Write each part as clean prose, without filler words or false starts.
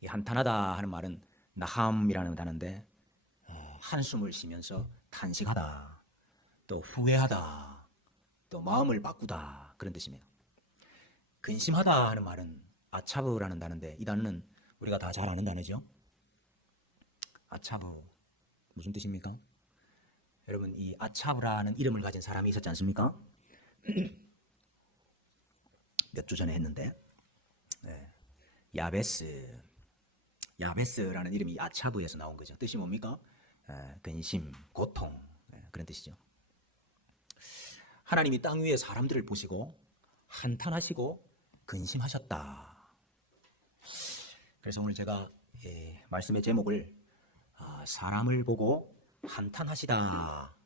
이 한탄하다 하는 말은 나함이라는 단어인데 한숨을 쉬면서 탄식하다, 또 후회하다, 또 마음을 바꾸다 그런 뜻입니다. 근심하다 하는 말은 아차브라는 단어인데 이 단어는 우리가 다 잘 아는 단어죠. 아차브 무슨 뜻입니까? 여러분 이 아차브라는 이름을 가진 사람이 있었지 않습니까? 몇 주 전에 했는데 야베스라는 이름이 아차브에서 나온 거죠. 뜻이 뭡니까? 근심, 고통 그런 뜻이죠. 하나님이 땅 위에 사람들을 보시고 한탄하시고 근심하셨다. 그래서 오늘 제가 말씀의 제목을 사람을 보고 한탄하시다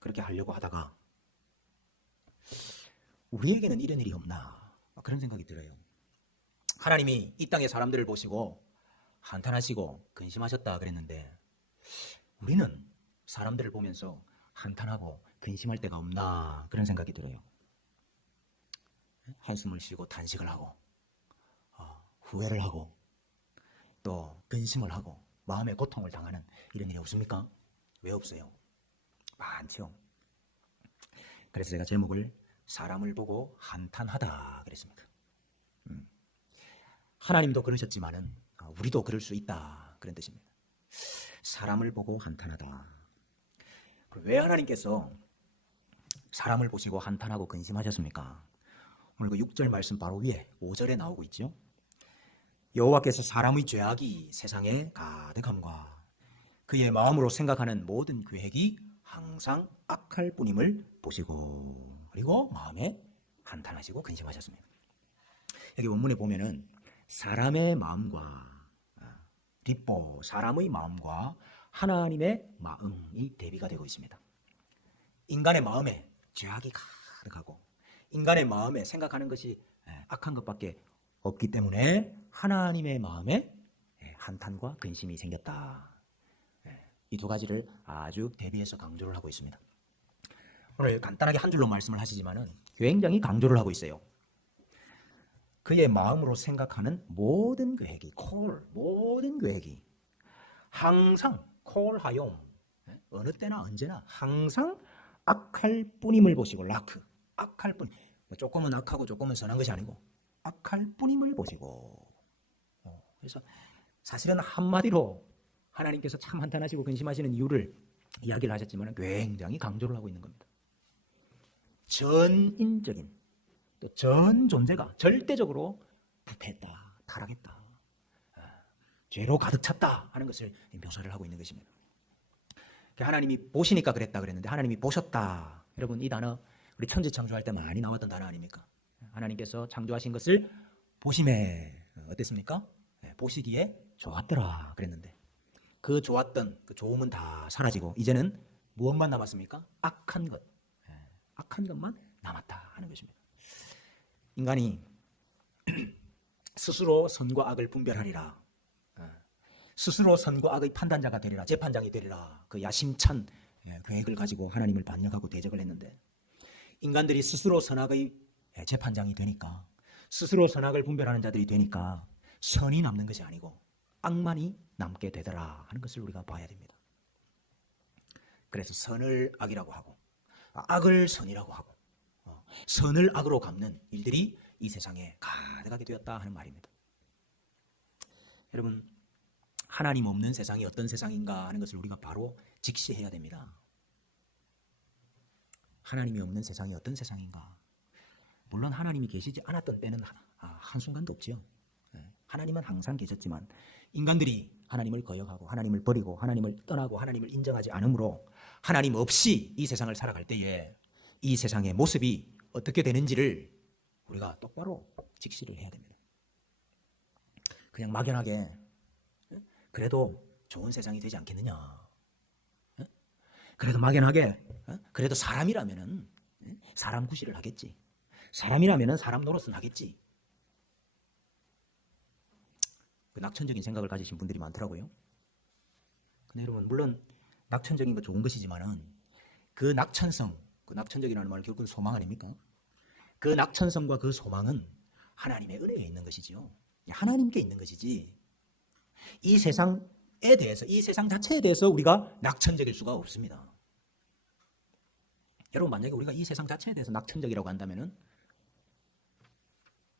그렇게 하려고 하다가 우리에게는 이런 일이 없나 그런 생각이 들어요. 하나님이 이 땅의 사람들을 보시고 한탄하시고 근심하셨다 그랬는데 우리는 사람들을 보면서 한탄하고 근심할 때가 없나 그런 생각이 들어요. 한숨을 쉬고 단식을 하고 후회를 하고 또 근심을 하고 마음의 고통을 당하는 이런 일이 없습니까? 왜 없어요? 많죠. 그래서 제가 제목을 사람을 보고 한탄하다 그랬습니다. 하나님도 그러셨지만은 우리도 그럴 수 있다 그런 뜻입니다. 사람을 보고 한탄하다. 왜 하나님께서 사람을 보시고 한탄하고 근심하셨습니까? 오늘 그 6절 말씀 바로 위에 5절에 나오고 있죠. 여호와께서 사람의 죄악이 세상에 가득함과 그의 마음으로 생각하는 모든 계획이 항상 악할 뿐임을 보시고 그리고 마음에 한탄하시고 근심하셨습니다. 여기 원문에 보면은 사람의 마음과 립보 사람의 마음과 하나님의 마음이 대비가 되고 있습니다. 인간의 마음에 죄악이 가득하고 인간의 마음에 생각하는 것이 악한 것밖에 없기 때문에 하나님의 마음에 한탄과 근심이 생겼다. 이 두 가지를 아주 대비해서 강조를 하고 있습니다. 오늘 간단하게 한 줄로 말씀을 하시지만은 굉장히 강조를 하고 있어요. 그의 마음으로 생각하는 모든 계획이 모든 계획이 항상 콜하용 어느 때나 언제나 항상 악할 뿐임을 보시고 악할 뿐 조금은 악하고 조금은 선한 것이 아니고 악할 뿐임을 보시고 그래서 사실은 한마디로 하나님께서 참 한탄하시고 근심하시는 이유를 이야기를 하셨지만 굉장히 강조를 하고 있는 겁니다. 전인적인 또 전 존재가 절대적으로 부패했다, 타락했다, 죄로 가득 찼다 하는 것을 묘사를 하고 있는 것입니다. 하나님이 보시니까 그랬다 그랬는데 하나님이 보셨다. 여러분 이 단어 우리 천지 창조할 때 많이 나왔던 단어 아닙니까? 하나님께서 창조하신 것을 보심에 어땠습니까? 보시기에 좋았더라 그랬는데 그 좋았던 그 좋음은 다 사라지고 이제는 무엇만 남았습니까? 악한 것만 남았다 하는 것입니다. 인간이 스스로 선과 악을 분별하리라. 스스로 선과 악의 판단자가 되리라. 재판장이 되리라. 그 야심찬 계획을 가지고 하나님을 반역하고 대적을 했는데 인간들이 스스로 선악의 재판장이 되니까 스스로 선악을 분별하는 자들이 되니까 선이 남는 것이 아니고 악만이 남게 되더라 하는 것을 우리가 봐야 됩니다. 그래서 선을 악이라고 하고 악을 선이라고 하고 선을 악으로 갚는 일들이 이 세상에 가득하게 되었다 하는 말입니다. 여러분 하나님 없는 세상이 어떤 세상인가 하는 것을 우리가 바로 직시해야 됩니다. 하나님이 없는 세상이 어떤 세상인가. 물론 하나님이 계시지 않았던 때는 한순간도 없지요. 하나님은 항상 계셨지만 인간들이 하나님을 거역하고 하나님을 버리고 하나님을 떠나고 하나님을 인정하지 않으므로 하나님 없이 이 세상을 살아갈 때에 이 세상의 모습이 어떻게 되는지를 우리가 똑바로 직시를 해야 됩니다. 그냥 막연하게 그래도 좋은 세상이 되지 않겠느냐. 그래도 막연하게 그래도 사람이라면은 사람 구실을 하겠지. 사람이라면은 사람 노릇은 하겠지. 그 낙천적인 생각을 가지신 분들이 많더라고요. 근데 여러분 물론 낙천적인 거 좋은 것이지만은 그 낙천성, 그 낙천적이라는 말은 결국은 소망 아닙니까? 그 낙천성과 그 소망은 하나님의 은혜에 있는 것이지요. 하나님께 있는 것이지 이 세상에 대해서, 이 세상 자체에 대해서 우리가 낙천적일 수가 없습니다. 여러분, 만약에 우리가 이 세상 자체에 대해서 낙천적이라고 한다면은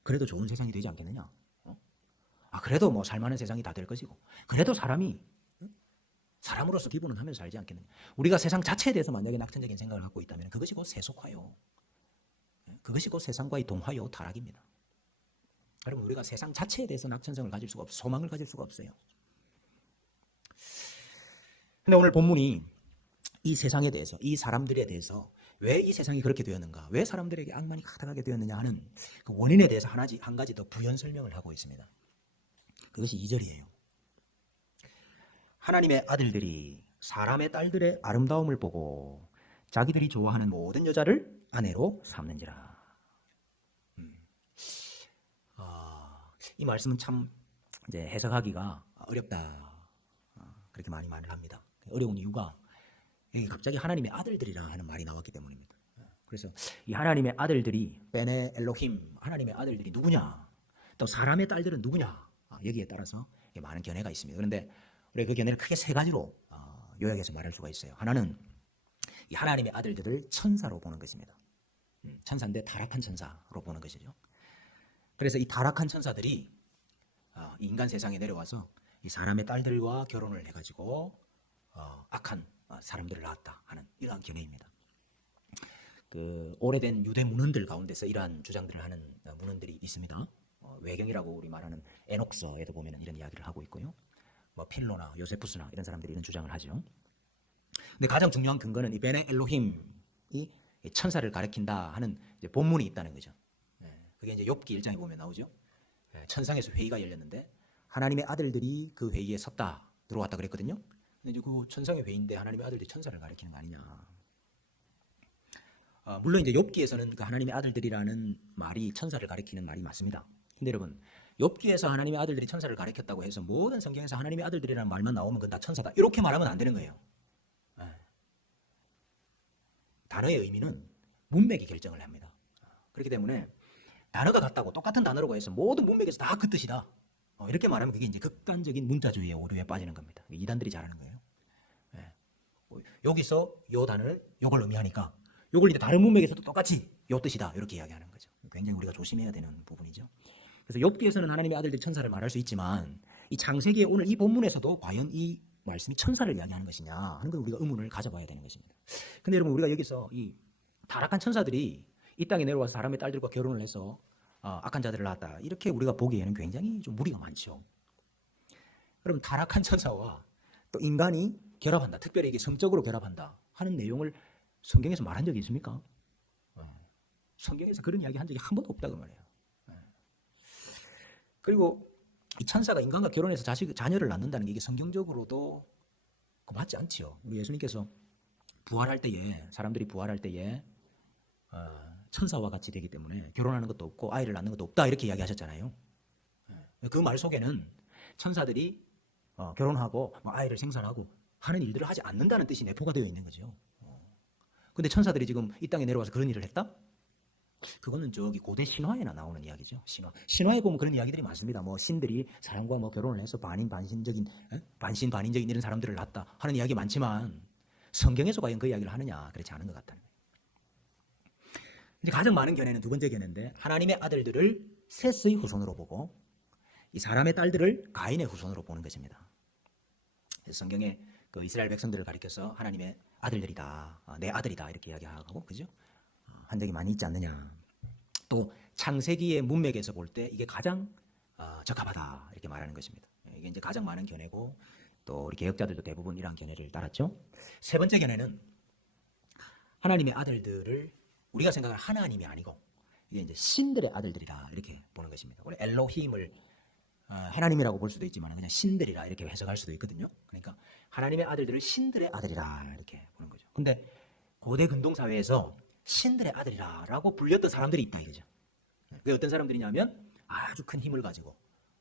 그래도 좋은 세상이 되지 않겠느냐? 그래도 뭐 살만한 세상이 다 될 것이고, 그래도 사람이 사람으로서 기분은 하면서 살지 않겠느냐? 우리가 세상 자체에 대해서 만약에 낙천적인 생각을 갖고 있다면 그것이 곧 세속화요. 그것이 곧 세상과의 동화요, 타락입니다. 여러분, 우리가 세상 자체에 대해서 낙천성을 가질 수가 없어요. 소망을 가질 수가 없어요. 근데 오늘 본문이 이 세상에 대해서, 이 사람들에 대해서 왜 이 세상이 그렇게 되었는가, 왜 사람들에게 악만이 가득하게 되었느냐 하는 그 원인에 대해서 한 가지 더 부연 설명을 하고 있습니다. 그것이 2절이에요. 하나님의 아들들이 사람의 딸들의 아름다움을 보고 자기들이 좋아하는 모든 여자를 아내로 삼는지라. 이 말씀은 참 이제 해석하기가 어렵다, 그렇게 많이 말을 합니다. 어려운 이유가 여기 갑자기 하나님의 아들들이라 하는 말이 나왔기 때문입니다. 그래서 이 하나님의 아들들이 베네 엘로힘, 하나님의 아들들이 누구냐, 또 사람의 딸들은 누구냐, 여기에 따라서 많은 견해가 있습니다. 그런데 우리 그 견해를 크게 세 가지로 요약해서 말할 수가 있어요. 하나는 이 하나님의 아들들을 천사로 보는 것입니다. 천사인데 타락한 천사로 보는 것이죠. 그래서 이 타락한 천사들이 인간 세상에 내려와서 이 사람의 딸들과 결혼을 해가지고 악한 사람들을 낳았다 하는 이러한 견해입니다. 그 오래된 유대 문헌들 가운데서 이러한 주장들을 하는 문헌들이 있습니다. 외경이라고 우리 말하는 에녹서에도 보면 이런 이야기를 하고 있고요. 뭐 필로나 요세푸스나 이런 사람들이 이런 주장을 하죠. 근데 가장 중요한 근거는 이 베네 엘로힘이 천사를 가리킨다 하는 이제 본문이 있다는 거죠. 그게 이제 욥기 1장에 보면 나오죠. 천상에서 회의가 열렸는데 하나님의 아들들이 그 회의에 섰다, 들어왔다 그랬거든요. 근데 이제 그 천상의 회의인데 하나님의 아들들이 천사를 가리키는 거 아니냐. 물론 이제 욥기에서는 그 하나님의 아들들이라는 말이 천사를 가리키는 말이 맞습니다. 근데 여러분, 욥기에서 하나님의 아들들이 천사를 가리켰다고 해서 모든 성경에서 하나님의 아들들이라는 말만 나오면 그건 다 천사다, 이렇게 말하면 안 되는 거예요. 단어의 의미는 문맥이 결정을 합니다. 그렇기 때문에 단어가 같다고 똑같은 단어라고 해서 모든 문맥에서 다 그 뜻이다, 이렇게 말하면 그게 이제 극단적인 문자주의의 오류에 빠지는 겁니다. 이단들이 잘하는 거예요. 여기서 요 단어를 요걸 의미하니까 요걸 이제 다른 문맥에서도 똑같이 요 뜻이다, 이렇게 이야기하는 거죠. 굉장히 우리가 조심해야 되는 부분이죠. 그래서 욥기에서는 하나님의 아들들 천사를 말할 수 있지만 이 창세기의 오늘 이 본문에서도 과연 이 말씀이 천사를 이야기하는 것이냐 하는 걸 우리가 의문을 가져봐야 되는 것입니다. 근데 여러분, 우리가 여기서 이 타락한 천사들이 이 땅에 내려와서 사람의 딸들과 결혼을 해서 악한 자들을 낳았다, 이렇게 우리가 보기에는 굉장히 좀 무리가 많죠. 그럼 타락한 천사와 또 인간이 결합한다, 특별히 이게 성적으로 결합한다 하는 내용을 성경에서 말한 적이 있습니까? 성경에서 그런 이야기 한 적이 한 번도 없다고 말해요. 그리고 이 천사가 인간과 결혼해서 자녀를 낳는다는 게 이게 성경적으로도 맞지 않지요. 우리 예수님께서 부활할 때에, 사람들이 부활할 때에 천사와 같이 되기 때문에 결혼하는 것도 없고 아이를 낳는 것도 없다, 이렇게 이야기하셨잖아요. 그 말 속에는 천사들이 결혼하고 아이를 생산하고 하는 일들을 하지 않는다는 뜻이 내포가 되어 있는 거죠. 근데 천사들이 지금 이 땅에 내려와서 그런 일을 했다? 그거는 저기 고대 신화에나 나오는 이야기죠. 신화에 보면 그런 이야기들이 많습니다. 뭐 신들이 사람과 결혼을 해서 반신반인적인 이런 사람들을 낳았다 하는 이야기 많지만 성경에서 과연 그 이야기를 하느냐, 그렇지 않은 것 같다는 거예요. 이제 가장 많은 견해는 두 번째 견해인데, 하나님의 아들들을 셋의 후손으로 보고 이 사람의 딸들을 가인의 후손으로 보는 것입니다. 성경에 그 이스라엘 백성들을 가리켜서 하나님의 아들들이다, 내 아들이다, 이렇게 이야기하고, 그죠? 한 적이 많이 있지 않느냐. 또 창세기의 문맥에서 볼 때 이게 가장 적합하다, 이렇게 말하는 것입니다. 이게 이제 가장 많은 견해고, 또 우리 개혁자들도 대부분 이러한 견해를 따랐죠. 세 번째 견해는 하나님의 아들들을 우리가 생각하는 하나님이 아니고 이게 이제 신들의 아들들이다, 이렇게 보는 것입니다. 원래 엘로힘을 하나님이라고 볼 수도 있지만 그냥 신들이라 이렇게 해석할 수도 있거든요. 그러니까 하나님의 아들들을 신들의 아들이라 이렇게 보는 거죠. 근데 고대 근동 사회에서 신들의 아들이라고 불렸던 사람들이 있다, 이거죠. 그게 어떤 사람들이냐면 아주 큰 힘을 가지고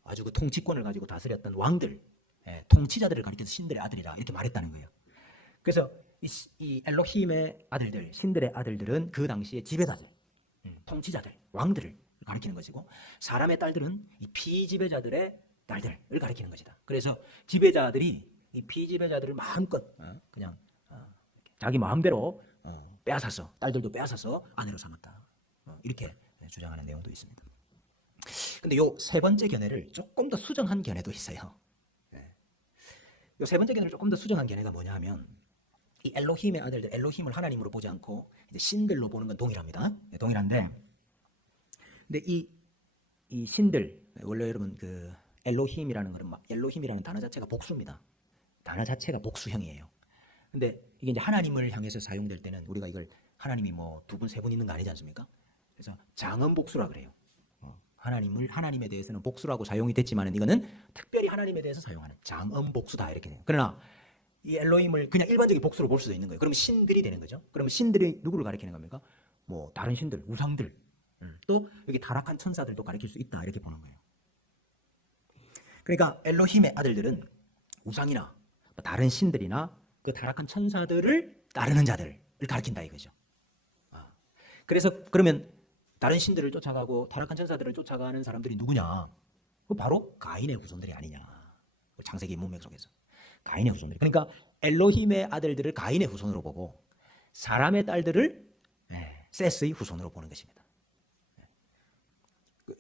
아주 그 통치권을 가지고 다스렸던 왕들, 통치자들을 가리켜서 신들의 아들이라 이렇게 말했다는 거예요. 그래서 이 엘로힘의 아들들, 신들의 아들들은 그 당시에 지배자들, 통치자들, 왕들을 가리키는 것이고, 사람의 딸들은 이 피지배자들의 딸들을 가리키는 것이다. 그래서 지배자들이 이 피지배자들을 마음껏 그냥 자기 마음대로 빼앗아서 딸들도 빼앗아서 아내로 삼았다. 이렇게 주장하는 내용도 있습니다. 근데 요 세 번째 견해를 조금 더 수정한 견해도 있어요. 요 세 번째 견해를 조금 더 수정한 견해가 뭐냐 하면 이 엘로힘의 아들들, 엘로힘을 하나님으로 보지 않고 이제 신들로 보는 건 동일합니다. 동일한데, 근데 이 신들, 원래 여러분 그 엘로힘이라는 거는 엘로힘이라는 단어 자체가 복수입니다. 단어 자체가 복수형이에요. 근데 이게 이제 하나님을 향해서 사용될 때는 우리가 이걸 하나님이 뭐 두 분, 세 분 있는 거 아니지 않습니까? 그래서 장엄복수라 그래요. 하나님에 대해서는 복수라고 사용이 됐지만은 이거는 특별히 하나님에 대해서 사용하는 장엄복수다 이렇게 돼요. 그러나 이 엘로힘을 그냥 일반적인 복수로 볼 수도 있는 거예요. 그러면 신들이 되는 거죠. 그러면 신들이 누구를 가리키는 겁니까? 뭐 다른 신들, 우상들, 또 여기 타락한 천사들도 가리킬 수 있다 이렇게 보는 거예요. 그러니까 엘로힘의 아들들은 우상이나 다른 신들이나 그 타락한 천사들을 따르는 자들을 가리킨다 이거죠. 그래서 그러면 다른 신들을 쫓아가고 타락한 천사들을 쫓아가는 사람들이 누구냐? 바로 가인의 후손들이 아니냐. 창세기 문맥 속에서 가인의 후손들. 그러니까 엘로힘의 아들들을 가인의 후손으로 보고 사람의 딸들을 셋의 후손으로 보는 것입니다.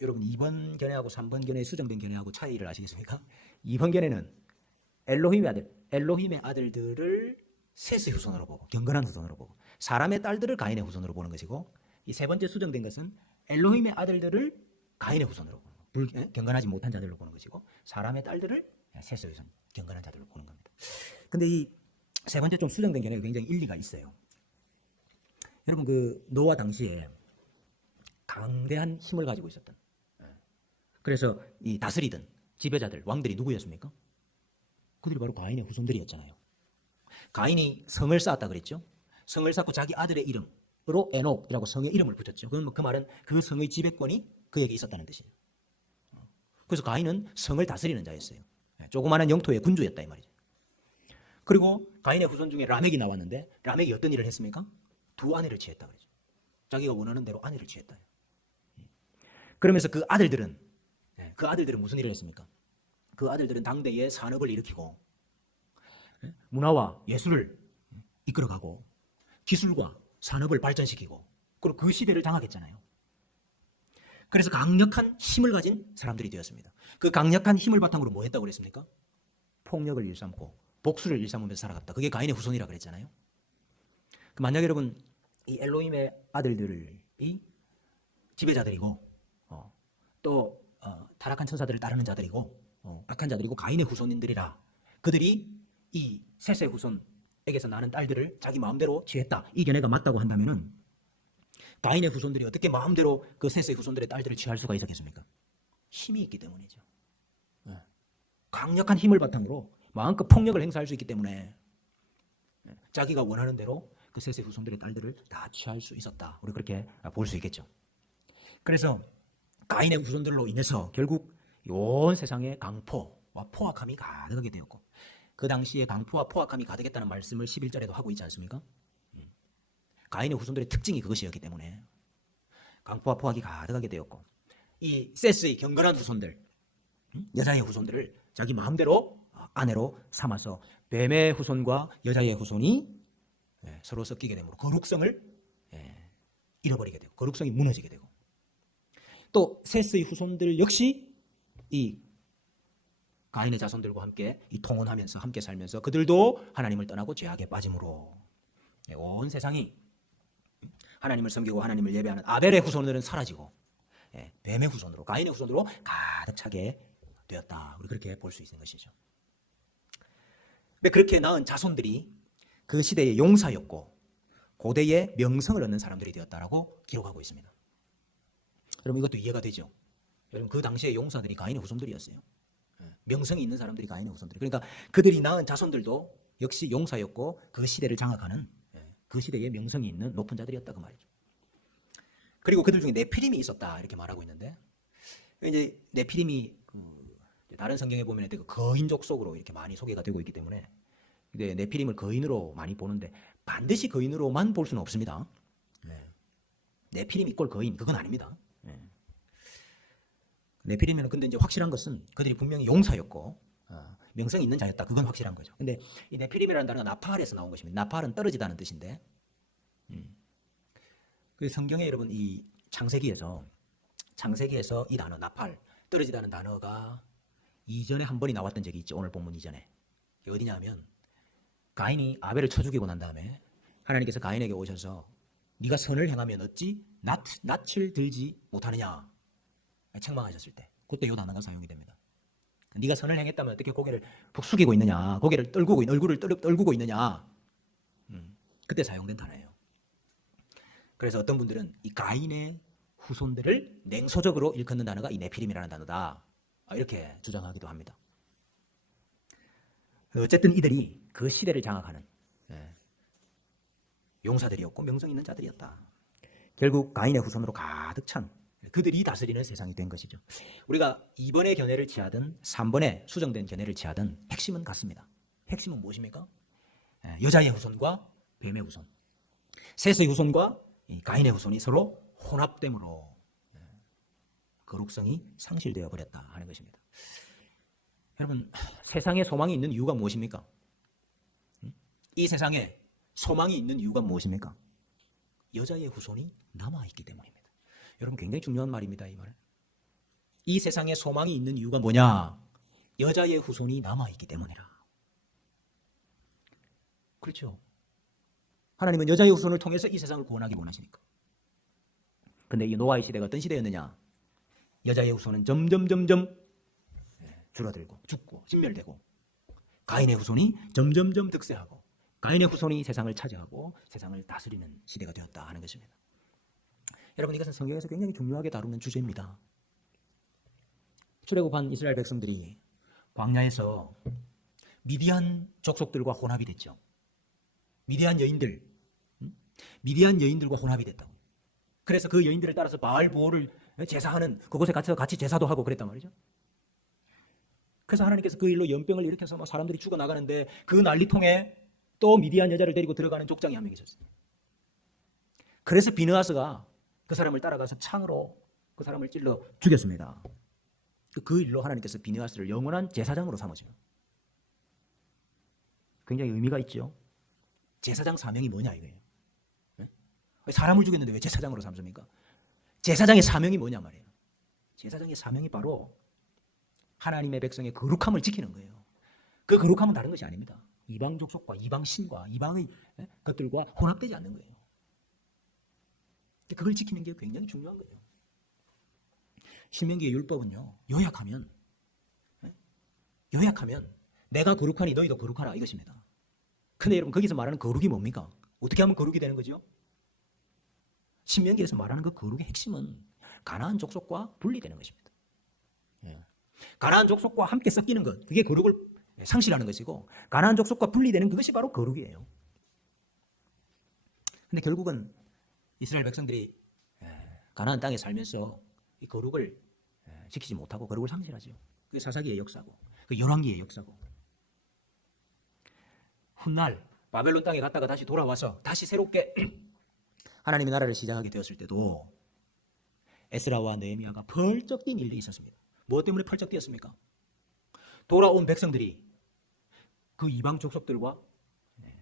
여러분 2번 견해하고 3번 견해의 수정된 견해하고 차이를 아시겠습니까? 2번 견해는 엘로힘의 아들들을 셋의 후손으로 보고 경건한 후손으로 보고 사람의 딸들을 가인의 후손으로 보는 것이고, 이 세 번째 수정된 것은 엘로힘의 아들들을 가인의 후손으로 경건하지 못한 자들로 보는 것이고 사람의 딸들을 셋의 후손 경건한 자들로 보는 겁니다. 근데 이 세 번째 좀 수정된 견해가 굉장히 일리가 있어요. 여러분 그 노아 당시에 강대한 힘을 가지고 있었던, 그래서 이 다스리던 지배자들, 왕들이 누구였습니까? 그들이 바로 가인의 후손들이었잖아요. 가인이 성을 쌓았다 그랬죠. 성을 쌓고 자기 아들의 이름으로 에녹이라고 성의 이름을 붙였죠. 그 말은 그 성의 지배권이 그에게 있었다는 뜻이에요. 그래서 가인은 성을 다스리는 자였어요. 조그마한 영토의 군주였다 이 말이죠. 그리고 가인의 후손 중에 라멕이 나왔는데 라멕이 어떤 일을 했습니까? 두 아내를 취했다 그러죠. 자기가 원하는 대로 아내를 취했다. 그러면서 그 아들들은 무슨 일을 했습니까? 그 아들들은 당대의 산업을 일으키고 문화와 예술을 이끌어가고 기술과 산업을 발전시키고 그리고 그 시대를 장악했잖아요. 그래서 강력한 힘을 가진 사람들이 되었습니다. 그 강력한 힘을 바탕으로 뭐 했다고 그랬습니까? 폭력을 일삼고 복수를 일삼으면서 살아갔다. 그게 가인의 후손이라 그랬잖아요. 만약에 여러분 이 엘로힘의 아들들이 지배자들이고 또 타락한 천사들을 따르는 자들이고 악한 자들이고 가인의 후손인들이라 그들이 이 셋의 후손에게서 나는 딸들을 자기 마음대로 취했다. 이 견해가 맞다고 한다면은 가인의 후손들이 어떻게 마음대로 그 셋의 후손들의 딸들을 취할 수가 있었겠습니까? 힘이 있기 때문이죠. 강력한 힘을 바탕으로 마음껏 폭력을 행사할 수 있기 때문에 자기가 원하는 대로 그 셋의 후손들의 딸들을 다 취할 수 있었다. 우리 그렇게 볼 수 있겠죠. 그래서 가인의 후손들로 인해서 결국 온 세상에 강포와 포악함이 가득하게 되었고, 그 당시에 강포와 포악함이 가득했다는 말씀을 11절에도 하고 있지 않습니까? 가인의 후손들의 특징이 그것이었기 때문에 강포와 포악이 가득하게 되었고, 이 셋의 경건한 후손들, 여자의 후손들을 자기 마음대로 아내로 삼아서 뱀의 후손과 여자의 후손이 서로 섞이게 되므로 거룩성을 잃어버리게 되고 거룩성이 무너지게 되고, 또 셋의 후손들 역시 이 가인의 자손들과 함께 이 통혼하면서 함께 살면서 그들도 하나님을 떠나고 죄악에 빠짐으로 온 세상이 하나님을 섬기고 하나님을 예배하는 아벨의 후손들은 사라지고 뱀의 후손으로, 가인의 후손으로 가득 차게 되었다. 우리 그렇게 볼 수 있는 것이죠. 근데 그렇게 낳은 자손들이 그 시대의 용사였고 고대의 명성을 얻는 사람들이 되었다라고 기록하고 있습니다. 여러분 이것도 이해가 되죠? 여러분 그 당시의 용사들이 가인의 후손들이었어요. 명성이 있는 사람들이 가인의 후손들. 그러니까 그들이 낳은 자손들도 역시 용사였고 그 시대를 장악하는 그 시대에 명성이 있는 높은 자들이었다 그 말이죠. 그리고 그들 중에 네피림이 있었다 이렇게 말하고 있는데, 이제 네피림이 다른 성경에 보면 그 거인족 속으로 이렇게 많이 소개가 되고 있기 때문에 네피림을 거인으로 많이 보는데 반드시 거인으로만 볼 수는 없습니다. 네피림 이꼴 거인 그건 아닙니다. 네피림에는 근데 이제 확실한 것은 그들이 분명히 용사였고 명성이 있는 자였다. 그건 확실한 거죠. 근데 이 네피림이라는 단어가 나팔에서 나온 것입니다. 나팔은 떨어지다는 뜻인데, 그 성경에 여러분 이 창세기에서 이 단어 나팔 떨어지다는 단어가 이전에 한 번이 나왔던 적이 있죠. 오늘 본문 이전에. 이게 어디냐면 가인이 아벨을 쳐 죽이고 난 다음에 하나님께서 가인에게 오셔서 네가 선을 행하면 어찌 낯을 들지 못하느냐 책망하셨을 때 그때 이 단어가 사용이 됩니다. 네가 선을 행했다면 어떻게 고개를 푹 숙이고 있느냐, 고개를 떨구고 얼굴을 떨구고 있느냐, 그때 사용된 단어예요. 그래서 어떤 분들은 이 가인의 후손들을 냉소적으로 일컫는 단어가 이 네피림이라는 단어다, 이렇게 주장하기도 합니다. 어쨌든 이들이 그 시대를 장악하는 용사들이었고 명성 있는 자들이었다. 결국 가인의 후손으로 가득 찬 그들이 다스리는 세상이 된 것이죠. 우리가 2번의 견해를 취하든 3번의 수정된 견해를 취하든 핵심은 같습니다. 핵심은 무엇입니까? 여자의 후손과 뱀의 후손, 셋의 후손과 가인의 후손이 서로 혼합됨으로 거룩성이 상실되어 버렸다 하는 것입니다. 여러분, 세상에 소망이 있는 이유가 무엇입니까? 이 세상에 소망이 있는 이유가 무엇입니까? 여자의 후손이 남아있기 때문입니다. 여러분, 굉장히 중요한 말입니다. 이 말. 이 세상에 소망이 있는 이유가 뭐냐? 여자의 후손이 남아있기 때문이라. 그렇죠. 하나님은 여자의 후손을 통해서 이 세상을 구원하기 원하시니까. 근데 이 노아의 시대가 어떤 시대였느냐? 여자의 후손은 점점 줄어들고 죽고 진멸되고, 가인의 후손이 점점 득세하고, 가인의 후손이 세상을 차지하고 세상을 다스리는 시대가 되었다 하는 것입니다. 여러분, 이것은 성경에서 굉장히 중요하게 다루는 주제입니다. 출애굽한 이스라엘 백성들이 광야에서 미디안 족속들과 혼합이 됐죠. 미디안 여인들과 혼합이 됐다고. 그래서 그 여인들을 따라서 바알 보호를 제사하는, 그곳에 가서 같이 제사도 하고 그랬단 말이죠. 그래서 하나님께서 그 일로 연병을 일으켜서 막 사람들이 죽어나가는데, 그 난리통에 또 미디안 여자를 데리고 들어가는 족장이 한 명 있었어요. 그래서 비느하스가 그 사람을 따라가서 창으로 그 사람을 찔러 죽였습니다. 그 일로 하나님께서 비느하스를 영원한 제사장으로 삼으셔요. 굉장히 의미가 있죠. 제사장 사명이 뭐냐 이거예요. 네? 사람을 죽였는데 왜 제사장으로 삼습니까? 제사장의 사명이 뭐냐 말이에요. 제사장의 사명이 바로 하나님의 백성의 거룩함을 지키는 거예요. 그 거룩함은 다른 것이 아닙니다. 이방 족속과 이방 신과 이방의 것들과 혼합되지 않는 거예요. 그걸 지키는 게 굉장히 중요한 거예요. 신명기의 율법은요, 요약하면 내가 거룩하니 너희도 거룩하라 이것입니다. 근데 여러분, 거기서 말하는 거룩이 뭡니까? 어떻게 하면 거룩이 되는 거죠? 신명기에서 말하는 그 거룩의 핵심은 가나안 족속과 분리되는 것입니다. 가나안 족속과 함께 섞이는 것, 그게 거룩을 상실하는 것이고, 가나안 족속과 분리되는 그것이 바로 거룩이에요. 근데 결국은 이스라엘 백성들이 가나안 땅에 살면서 이 거룩을 지키지 못하고 거룩을 상실하죠. 그게 사사기의 역사고, 그 열왕기의 역사고, 훗날 바벨론 땅에 갔다가 다시 돌아와서 다시 새롭게 하나님의 나라를 시작하게 되었을 때도 에스라와 느헤미야가 펄쩍 뛴 일이 있었습니다. 무엇 때문에 펄쩍 뛰었습니까? 돌아온 백성들이 그 이방 족속들과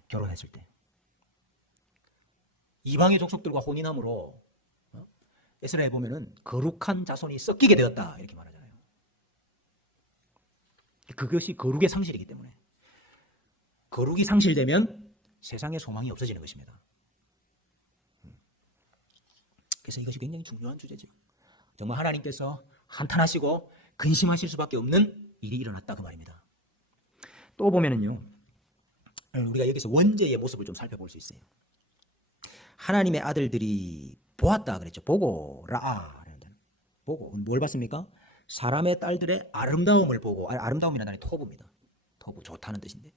결혼했을 때, 이방의 족속들과 혼인함으로 에스라에 보면은 거룩한 자손이 섞이게 되었다 이렇게 말하잖아요. 그것이 거룩의 상실이기 때문에, 거룩이 상실되면 세상에 소망이 없어지는 것입니다. 그래서 이것이 굉장히 중요한 주제죠. 정말 하나님께서 한탄하시고 근심하실 수밖에 없는 일이 일어났다 그 말입니다. 또 보면은요, 우리가 여기서 원죄의 모습을 좀 살펴볼 수 있어요. 하나님의 아들들이 보았다 그랬죠. 보고 라아. 보고 뭘 봤습니까? 사람의 딸들의 아름다움을 보고, 아름다움이라는 단어는 토부입니다. 토부, 좋다는 뜻인데,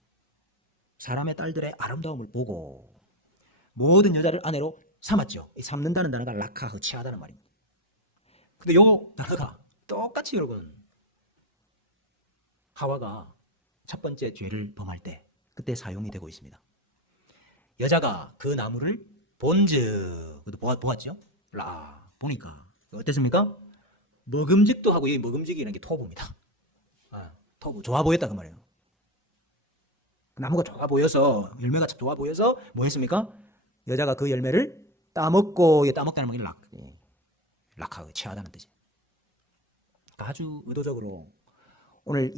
사람의 딸들의 아름다움을 보고 모든 여자를 아내로 삼았죠. 이 삼는다는 단어가 라카, 취하다는 말입니다. 근데 요 단어가 똑같이 여러분, 하와가 첫 번째 죄를 범할 때 그때 사용이 되고 있습니다. 여자가 그 나무를 본즉, 보았죠? 보니까 어땠습니까? 먹음직도 하고 이 먹음직이라는 게 토부입니다. 토부 좋아 보였다 그 말이에요. 나무가 좋아 보여서 열매가 참 좋아 보여서 뭐 했습니까? 여자가 그 열매를 따먹고 따먹다는 말이 락하고 취하다는 뜻이에요. 아주 의도적으로 오늘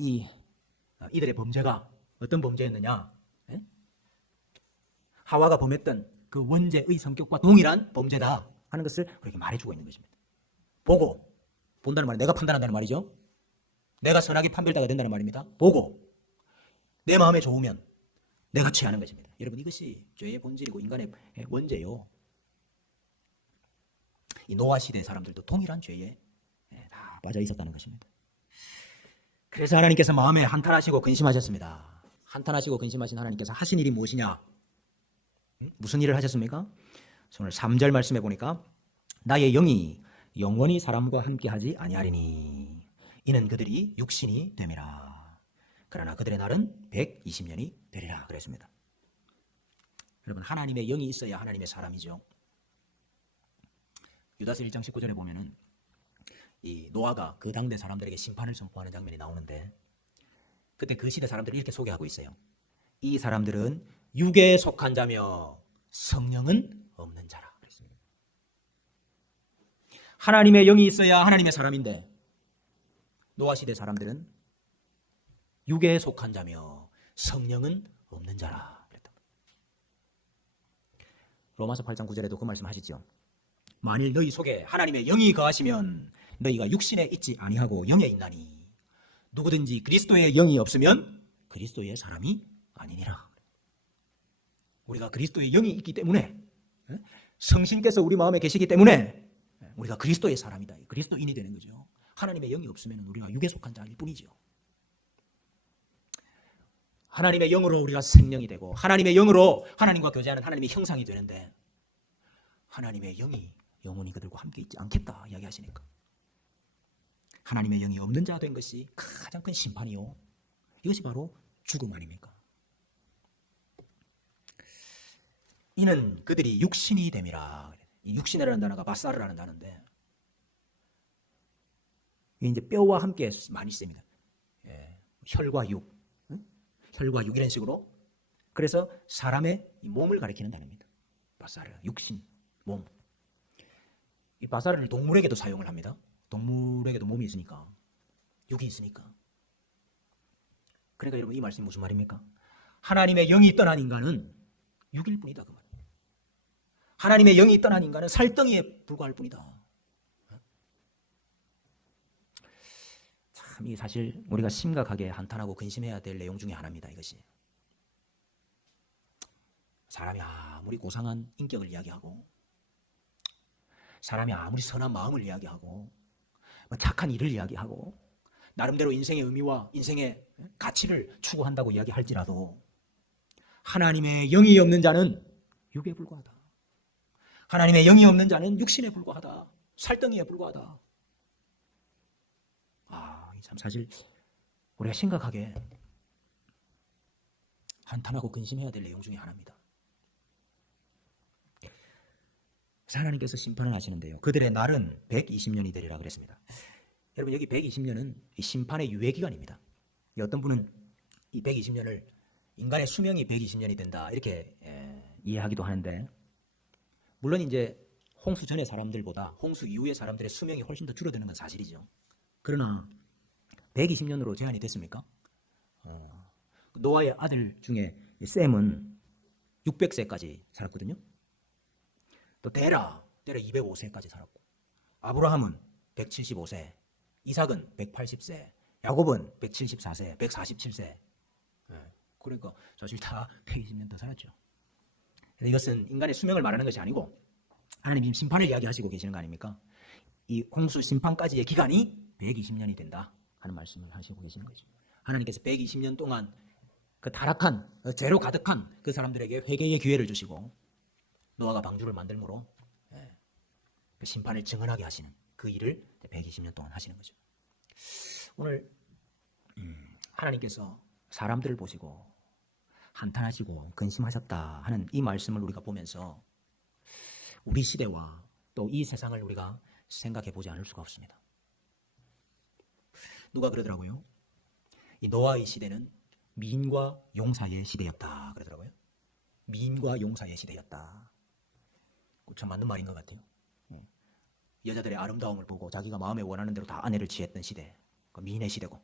이들의 범죄가 어떤 범죄였느냐? 예? 하와가 범했던 그 원죄의 성격과 동일한 범죄다 하는 것을 그렇게 말해주고 있는 것입니다. 보고 본다는 말은 내가 판단한다는 말이죠. 내가 선하게 판별자가 된다는 말입니다. 보고 내 마음에 좋으면 내가 취하는 것입니다. 여러분 이것이 죄의 본질이고 인간의 원죄요. 이 노아 시대 사람들도 동일한 죄에 다 빠져 있었다는 것입니다. 그래서 하나님께서 마음에 한탄하시고 근심하셨습니다. 한탄하시고 근심하신 하나님께서 하신 일이 무엇이냐? 무슨 일을 하셨습니까? 오늘 3절 말씀해 보니까 나의 영이 영원히 사람과 함께하지 아니하리니 이는 그들이 육신이 됨이라. 그러나 그들의 날은 120년이 되리라 그랬습니다. 여러분 하나님의 영이 있어야 하나님의 사람이죠. 유다서 1장 19절에 보면은 이 노아가 그 당대 사람들에게 심판을 선포하는 장면이 나오는데 그때 그 시대 사람들을 이렇게 소개하고 있어요. 이 사람들은 육에 속한 자며 성령은 없는 자라 그랬습니다. 하나님의 영이 있어야 하나님의 사람인데 노아 시대 사람들은 육에 속한 자며 성령은 없는 자라 그랬다. 로마서 8장 9절에도 그 말씀 하시죠. 만일 너희 속에 하나님의 영이 거하시면 너희가 육신에 있지 아니하고 영에 있나니 누구든지 그리스도의 영이 없으면 그리스도의 사람이 아니니라. 우리가 그리스도의 영이 있기 때문에 성신께서 우리 마음에 계시기 때문에 우리가 그리스도의 사람이다. 그리스도인이 되는 거죠. 하나님의 영이 없으면 우리가 육에 속한 자일 뿐이죠. 하나님의 영으로 우리가 생명이 되고 하나님의 영으로 하나님과 교제하는 하나님의 형상이 되는데 하나님의 영이 영원히 그들과 함께 있지 않겠다 이야기하시니까 하나님의 영이 없는 자 된 것이 가장 큰 심판이요. 이것이 바로 죽음 아닙니까? 이는 그들이 육신이 됨이라. 이 육신이라는 단어가 바사르라는 단어인데 이게 이제 뼈와 함께 많이 쓰입니다. 혈과 육, 혈과 육 이런 식으로. 그래서 사람의 몸을 가리키는 단어입니다. 바사르, 육신, 몸. 이 바사르를 동물에게도 사용을 합니다. 동물에게도 몸이 있으니까, 육이 있으니까. 그러니까 여러분 이 말씀이 무슨 말입니까? 하나님의 영이 떠난 인간은 육일 뿐이다 그 말이에요. 하나님의 영이 떠난 인간은 살덩이에 불과할 뿐이다. 참 이게 사실 우리가 심각하게 한탄하고 근심해야 될 내용 중에 하나입니다. 이것이 사람이 아무리 고상한 인격을 이야기하고 사람이 아무리 선한 마음을 이야기하고 착한 일을 이야기하고 나름대로 인생의 의미와 인생의 가치를 추구한다고 이야기할지라도 하나님의 영이 없는 자는 육에 불과하다. 하나님의 영이 없는 자는 육신에 불과하다. 살덩이에 불과하다. 참 사실 우리가 심각하게 한탄하고 근심해야 될 내용 중에 하나입니다. 하나님께서 심판을 하시는데요. 그들의 날은 120년이 되리라 그랬습니다. 여러분 여기 120년은 심판의 유예기간입니다. 어떤 분은 이 120년을 인간의 수명이 120년이 된다 이렇게 이해하기도 하는데 물론 이제 홍수 전의 사람들보다 홍수 이후의 사람들의 수명이 훨씬 더 줄어드는 건 사실이죠. 그러나 120년으로 제한이 됐습니까? 노아의 아들 중에 셈은 600세까지 살았거든요. 또 데라 205세까지 살았고 아브라함은 175세, 이삭은 180세, 야곱은 174세, 147세. 그러니까 사실 다 120년 더 살았죠. 이것은 인간의 수명을 말하는 것이 아니고 하나님이 심판을 이야기하시고 계시는 거 아닙니까? 이 홍수 심판까지의 기간이 120년이 된다 하는 말씀을 하시고 계시는 거죠. 하나님께서 120년 동안 그 타락한 죄로 가득한 그 사람들에게 회개의 기회를 주시고 노아가 방주를 만들므로 그 심판을 증언하게 하시는 그 일을 120년 동안 하시는 거죠. 오늘 하나님께서 사람들을 보시고 한탄하시고 근심하셨다 하는 이 말씀을 우리가 보면서 우리 시대와 또 이 세상을 우리가 생각해 보지 않을 수가 없습니다. 누가 그러더라고요. 이 노아의 시대는 미인과 용사의 시대였다 그러더라고요. 미인과 용사의 시대였다. 참 맞는 말인 것 같아요. 여자들의 아름다움을 보고 자기가 마음에 원하는 대로 다 아내를 취했던 시대, 미인의 시대고,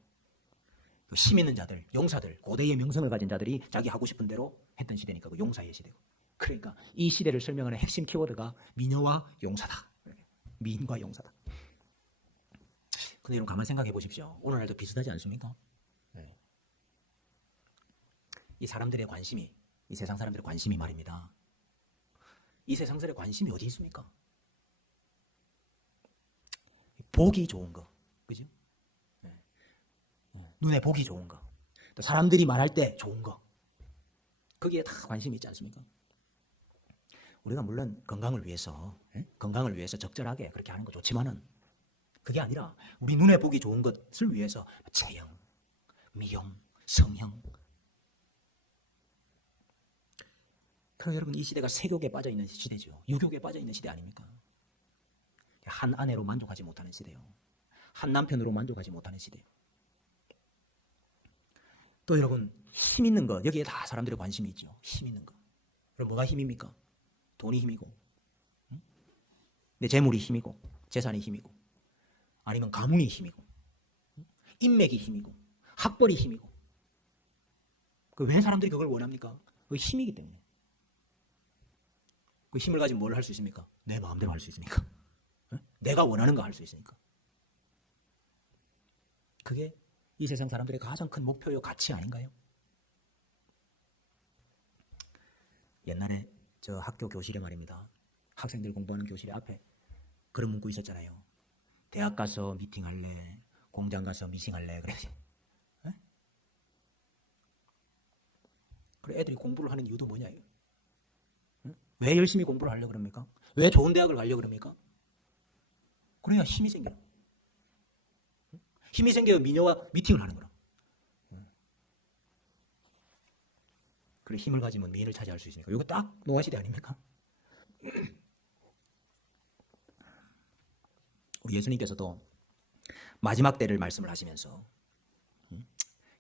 힘 있는 자들, 용사들, 고대의 명성을 가진 자들이 자기 하고 싶은 대로 했던 시대니까 그 용사의 시대고. 그러니까 이 시대를 설명하는 핵심 키워드가 미녀와 용사다. 미인과 용사다. 근데 여러분 가만히 생각해 보십시오. 오늘날도 비슷하지 않습니까? 이 사람들의 관심이, 이 세상 사람들의 관심이 말입니다. 이 세상 사람들의 관심이 어디 있습니까? 보기 좋은 거, 그죠? 눈에 보기 좋은 거, 또 사람들이 말할 때 좋은 거, 거기에 다 관심이 있지 않습니까? 우리가 물론 건강을 위해서 적절하게 그렇게 하는 거 좋지만은 그게 아니라 우리 눈에 보기 좋은 것을 위해서 체형, 미용, 성형. 그럼 여러분 이 시대가 세교에 빠져 있는 시대죠. 유교에 빠져 있는 시대 아닙니까? 한 아내로 만족하지 못하는 시대요. 한 남편으로 만족하지 못하는 시대요. 또 여러분 힘 있는 것, 여기에 다 사람들의 관심이 있죠. 힘 있는 것. 그럼 뭐가 힘입니까? 돈이 힘이고, 내 재물이 힘이고, 재산이 힘이고, 아니면 가문이 힘이고, 인맥이 힘이고, 학벌이 힘이고. 왜 사람들이 그걸 원합니까? 그 힘이기 때문에. 그 힘을 가지고 뭘 할 수 있습니까? 내 마음대로 할 수 있으니까. 내가 원하는 거 할 수 있으니까. 그게 이 세상 사람들의 가장 큰 목표요 가치 아닌가요? 옛날에 저 학교 교실에 말입니다. 학생들 공부하는 교실에 앞에 그런 문구 있었잖아요. 대학 가서 미팅할래, 공장 가서 미싱할래. 그래 애들이 공부를 하는 이유도 뭐냐? 왜 열심히 공부를 하려고 그럽니까? 왜 좋은 대학을 가려고 그럽니까? 그래야 힘이 생겨. 힘이 생겨야 미녀와 미팅을 하는 거라. 그래 힘을 가지면 미인을 차지할 수 있으니까. 이거 딱 노아 시대 아닙니까? 우리 예수님께서도 마지막 때를 말씀을 하시면서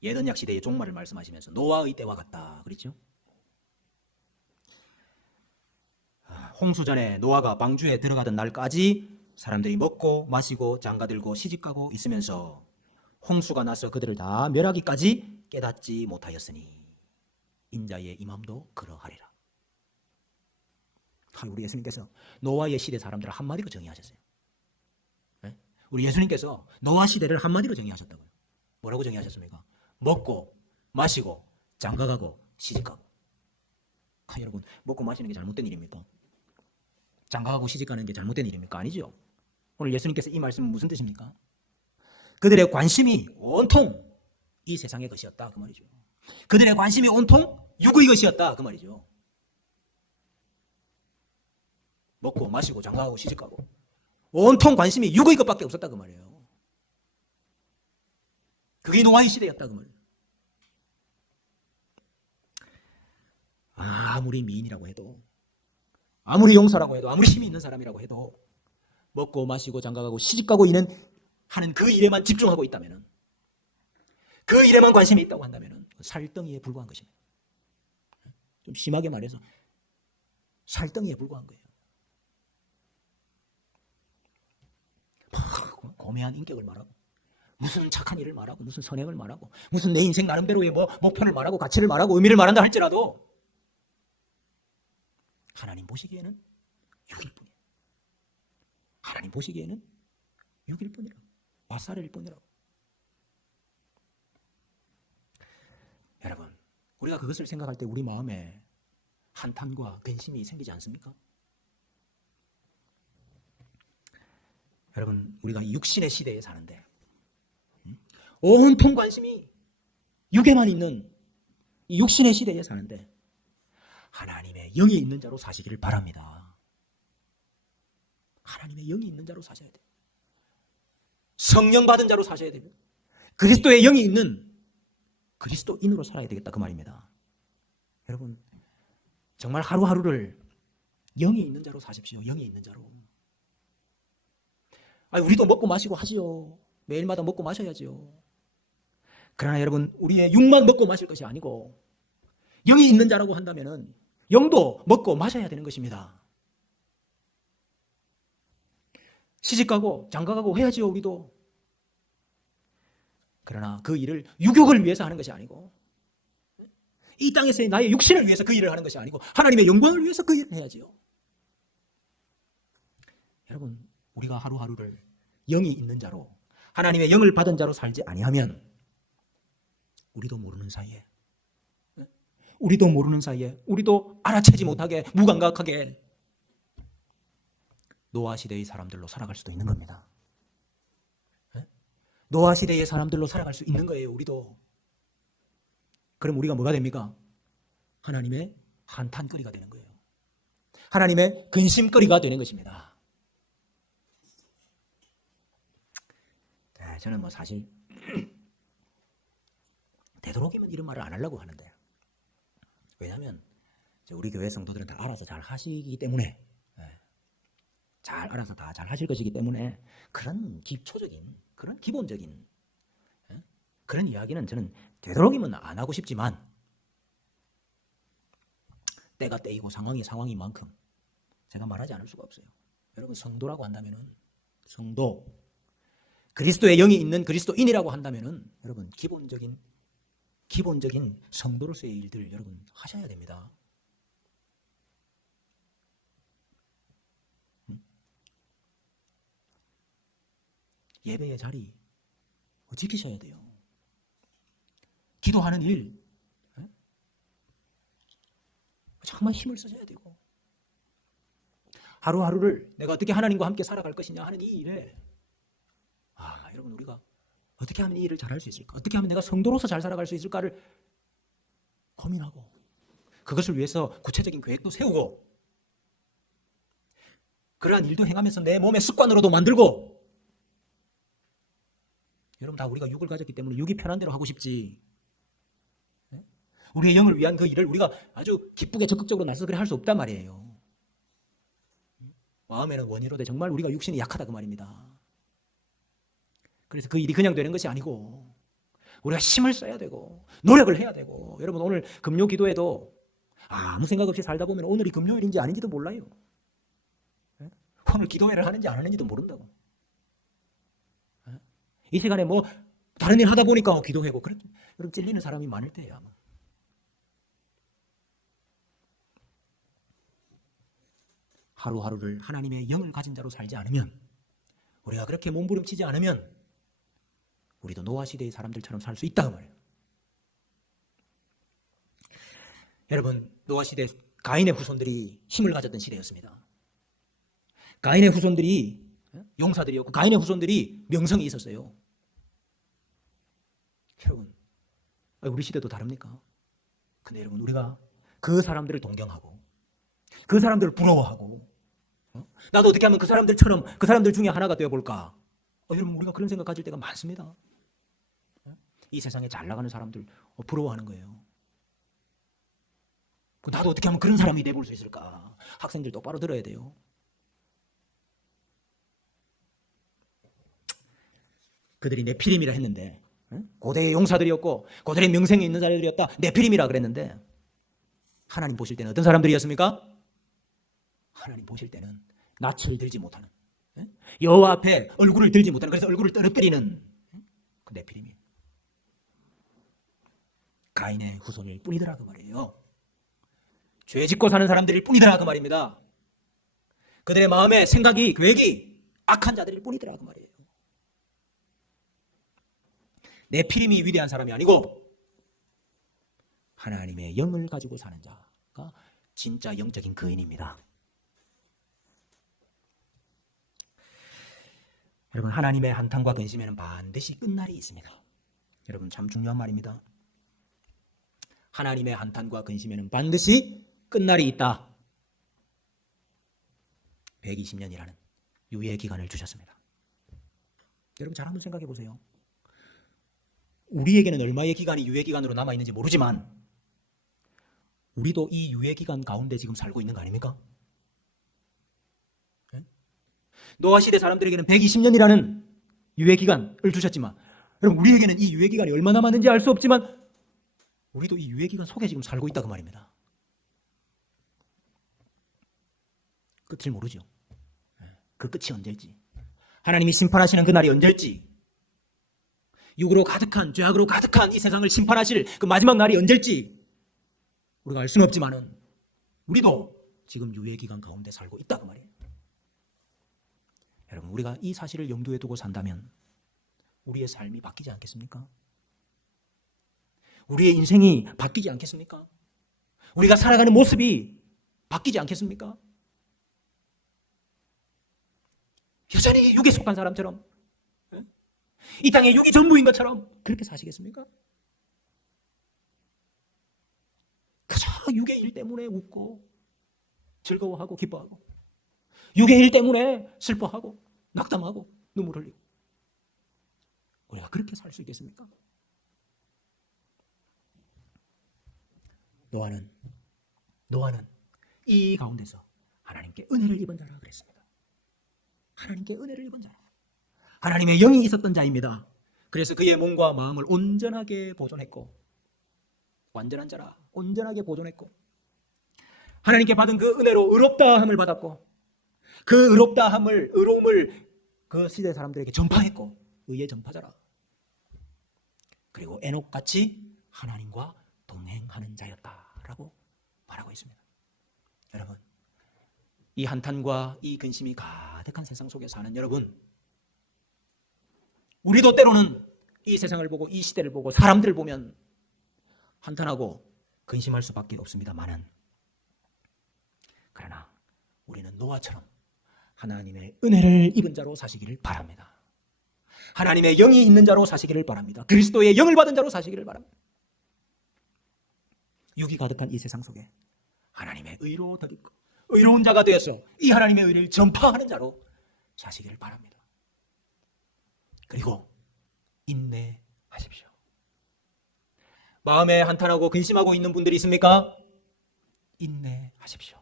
예언약 시대의 종말을 말씀하시면서 노아의 때와 같다 그랬죠. 홍수 전에 노아가 방주에 들어가던 날까지 사람들이 먹고 마시고 장가들고 시집가고 있으면서 홍수가 나서 그들을 다 멸하기까지 깨닫지 못하였으니 인자의 임함도 그러하리라. 우리 예수님께서 노아의 시대 사람들을 한마디로 정의하셨어요. 우리 예수님께서 노아 시대를 한마디로 정의하셨다고요. 뭐라고 정의하셨습니까? 먹고 마시고 장가가고 시집가고. 여러분 먹고 마시는 게 잘못된 일입니까? 장가가고 시집가는 게 잘못된 일입니까? 아니죠. 오늘 예수님께서 이 말씀은 무슨 뜻입니까? 그들의 관심이 온통 이 세상의 것이었다 그 말이죠. 그들의 관심이 온통 육의 것이었다 그 말이죠. 먹고 마시고 장가가고 시집가고 온통 관심이 육의 것밖에 없었다 그 말이에요. 그게 노아의 시대였다 그 말이에요. 아무리 미인이라고 해도, 아무리 용사라고 해도, 아무리 힘이 있는 사람이라고 해도 먹고 마시고 장가가고 시집가고 하는 그 일에만 집중하고 있다면, 그 일에만 관심이 있다고 한다면 살덩이에 불과한 것입니다. 좀 심하게 말해서 살덩이에 불과한 거예요. 고매한 인격을 말하고 무슨 착한 일을 말하고 무슨 선행을 말하고 무슨 내 인생 나름대로의 목표를 말하고 가치를 말하고 의미를 말한다 할지라도 하나님 보시기에는 6일 뿐이에요. 하나님 보시기에는 6일 뿐이라고. 와사르일 뿐이라고. 여러분 우리가 그것을 생각할 때 우리 마음에 한탄과 근심이 생기지 않습니까? 여러분 우리가 육신의 시대에 사는데 온통 관심이 육에만 있는 이 육신의 시대에 사는데 하나님의 영이 있는 자로 사시기를 바랍니다. 하나님의 영이 있는 자로 사셔야 돼요. 성령 받은 자로 사셔야 됩니다. 그리스도의 영이 있는 그리스도인으로 살아야 되겠다 그 말입니다. 여러분 정말 하루하루를 영이 있는 자로 사십시오. 영이 있는 자로. 우리도 먹고 마시고 하지요. 매일마다 먹고 마셔야죠. 그러나 여러분, 우리의 육만 먹고 마실 것이 아니고 영이 있는 자라고 한다면은 영도 먹고 마셔야 되는 것입니다. 시집가고 장가가고 해야지요, 우리도. 그러나 그 일을 유욕을 위해서 하는 것이 아니고, 이 땅에서의 나의 육신을 위해서 그 일을 하는 것이 아니고 하나님의 영광을 위해서 그 일을 해야지요. 여러분, 우리가 하루하루를 영이 있는 자로, 하나님의 영을 받은 자로 살지 아니하면 우리도 모르는 사이에 우리도 알아채지 못하게 무감각하게 노아 시대의 사람들로 살아갈 수도 있는 겁니다. 노아 시대의 사람들로 살아갈 수 있는 거예요, 우리도. 그럼 우리가 뭐가 됩니까? 하나님의 한탄거리가 되는 거예요. 하나님의 근심거리가 되는 것입니다. 저는 사실 되도록이면 이런 말을 안 하려고 하는데, 왜냐하면 우리 교회 성도들은 다 알아서 잘 하시기 때문에, 잘 알아서 다 잘 하실 것이기 때문에 그런 기초적인, 그런 기본적인 그런 이야기는 저는 되도록이면 안 하고 싶지만, 때가 때이고 상황이 상황인 만큼 제가 말하지 않을 수가 없어요. 여러분, 성도라고 한다면은, 성도, 그리스도의 영이 있는 그리스도인이라고 한다면은 여러분, 기본적인 성도로서의 일들 여러분 하셔야 됩니다. 예배의 자리 지키셔야 돼요. 기도하는 일 정말 힘을 써줘야 되고, 하루하루를 내가 어떻게 하나님과 함께 살아갈 것이냐 하는 이 일에, 여러분, 우리가 어떻게 하면 이 일을 잘할 수 있을까? 어떻게 하면 내가 성도로서 잘 살아갈 수 있을까를 고민하고, 그것을 위해서 구체적인 계획도 세우고, 그러한 일도 행하면서 내 몸의 습관으로도 만들고. 여러분, 다 우리가 육을 가졌기 때문에 육이 편한 대로 하고 싶지, 우리의 영을 위한 그 일을 우리가 아주 기쁘게 적극적으로 나서서 그래 할 수 없단 말이에요. 마음에는 원이로되 정말 우리가 육신이 약하다 그 말입니다. 그래서 그 일이 그냥 되는 것이 아니고 우리가 힘을 써야 되고 노력을 해야 되고. 여러분, 오늘 금요 기도에도 아무 생각 없이 살다 보면 오늘이 금요일인지 아닌지도 몰라요. 오늘 기도회를 하는지 안 하는지도 모른다고. 이 시간에 다른 일 하다 보니까 기도회고, 그럼 찔리는 사람이 많을 때예요, 아마. 하루하루를 하나님의 영을 가진 자로 살지 않으면, 우리가 그렇게 몸부림치지 않으면 우리도 노아 시대의 사람들처럼 살 수 있다 그 말이에요. 여러분, 노아 시대 가인의 후손들이 힘을 가졌던 시대였습니다. 가인의 후손들이 용사들이었고, 가인의 후손들이 명성이 있었어요. 여러분, 우리 시대도 다릅니까? 근데 여러분, 우리가 그 사람들을 동경하고 그 사람들을 부러워하고, 나도 어떻게 하면 그 사람들처럼, 그 사람들 중에 하나가 되어볼까? 여러분, 우리가 그런 생각 가질 때가 많습니다. 이 세상에 잘 나가는 사람들 부러워하는 거예요. 나도 어떻게 하면 그런 사람이 돼볼 수 있을까? 학생들 똑바로 들어야 돼요. 그들이 네피림이라 했는데, 고대의 용사들이었고 고대의 명성이 있는 자들이었다, 네피림이라 그랬는데, 하나님 보실 때는 어떤 사람들이었습니까? 하나님 보실 때는 낯을 들지 못하는, 여호와 앞에 얼굴을 들지 못하는, 그래서 얼굴을 떨어뜨리는 그 네피림이 가인의 후손일 뿐이더라 그 말이에요. 죄 짓고 사는 사람들일 뿐이더라 그 말입니다. 그들의 마음의 생각이, 계획이 악한 자들일 뿐이더라 그 말이에요. 네피림이 위대한 사람이 아니고 하나님의 영을 가지고 사는 자가 진짜 영적인 거인입니다. 여러분, 하나님의 한탄과 근심에는 반드시 끝날이 있습니다. 여러분, 참 중요한 말입니다. 하나님의 한탄과 근심에는 반드시 끝날이 있다. 120년이라는 유예 기간을 주셨습니다. 여러분, 잘 한번 생각해 보세요. 우리에게는 얼마의 기간이 유예 기간으로 남아 있는지 모르지만 우리도 이 유예 기간 가운데 지금 살고 있는 거 아닙니까? 노아 시대 사람들에게는 120년이라는 유예기간을 주셨지만 여러분 우리에게는 이 유예기간이 얼마나 많은지 알 수 없지만 우리도 이 유예기간 속에 지금 살고 있다 그 말입니다. 끝을 모르죠. 그 끝이 언제일지, 하나님이 심판하시는 그날이 언제일지, 육으로 가득한, 죄악으로 가득한 이 세상을 심판하실 그 마지막 날이 언제일지 우리가 알 수는 없지만은 우리도 지금 유예기간 가운데 살고 있다 그 말이에요. 여러분 우리가 이 사실을 염두에 두고 산다면 우리의 삶이 바뀌지 않겠습니까? 우리의 인생이 바뀌지 않겠습니까? 우리가 살아가는 모습이 바뀌지 않겠습니까? 여전히 육에 속한 사람처럼, 이 땅의 육이 전부인 것처럼 그렇게 사시겠습니까? 그저 육의 일 때문에 웃고 즐거워하고 기뻐하고, 육의 일 때문에 슬퍼하고 낙담하고 눈물 흘리고, 우리가 그렇게 살 수 있겠습니까? 노아는 이 가운데서 하나님께 은혜를 입은 자라 그랬습니다. 하나님께 은혜를 입은 자라, 하나님의 영이 있었던 자입니다. 그래서 그의 몸과 마음을 온전하게 보존했고, 완전한 자라 온전하게 보존했고, 하나님께 받은 그 은혜로 의롭다함을 받았고, 그 의로움을 그 시대 사람들에게 전파했고, 의의 전파자라. 그리고 에녹같이 하나님과 동행하는 자였다라고 말하고 있습니다. 여러분, 이 한탄과 이 근심이 가득한 세상 속에 사는 여러분, 우리도 때로는 이 세상을 보고 이 시대를 보고 사람들을 보면 한탄하고 근심할 수밖에 없습니다만은, 그러나 우리는 노아처럼 하나님의 은혜를 입은 자로 사시기를 바랍니다. 하나님의 영이 있는 자로 사시기를 바랍니다. 그리스도의 영을 받은 자로 사시기를 바랍니다. 육이 가득한 이 세상 속에 하나님의 의로 덧입고 의로운 자가 되어서 이 하나님의 의를 전파하는 자로 사시기를 바랍니다. 그리고 인내하십시오. 마음에 한탄하고 근심하고 있는 분들이 있습니까? 인내하십시오.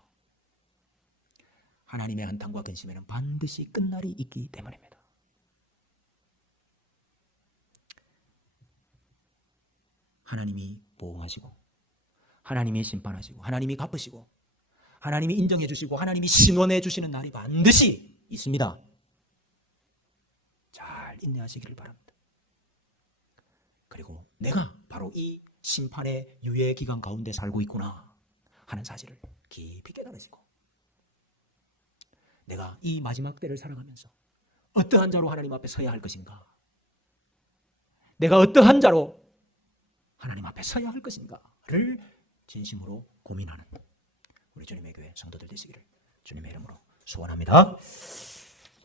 하나님의 한탄과 근심에는 반드시 끝날이 있기 때문입니다. 하나님이 보호하시고, 하나님이 심판하시고, 하나님이 갚으시고, 하나님이 인정해 주시고, 하나님이 신원해 주시는 날이 반드시 있습니다. 잘 인내하시기를 바랍니다. 그리고 내가 바로 이 심판의 유예 기간 가운데 살고 있구나 하는 사실을 깊이 깨달으시고, 내가 이 마지막 때를 살아가면서 어떠한 자로 하나님 앞에 서야 할 것인가, 내가 어떠한 자로 하나님 앞에 서야 할 것인가를 진심으로 고민하는 우리 주님의 교회 성도들 되시기를 주님의 이름으로 소원합니다.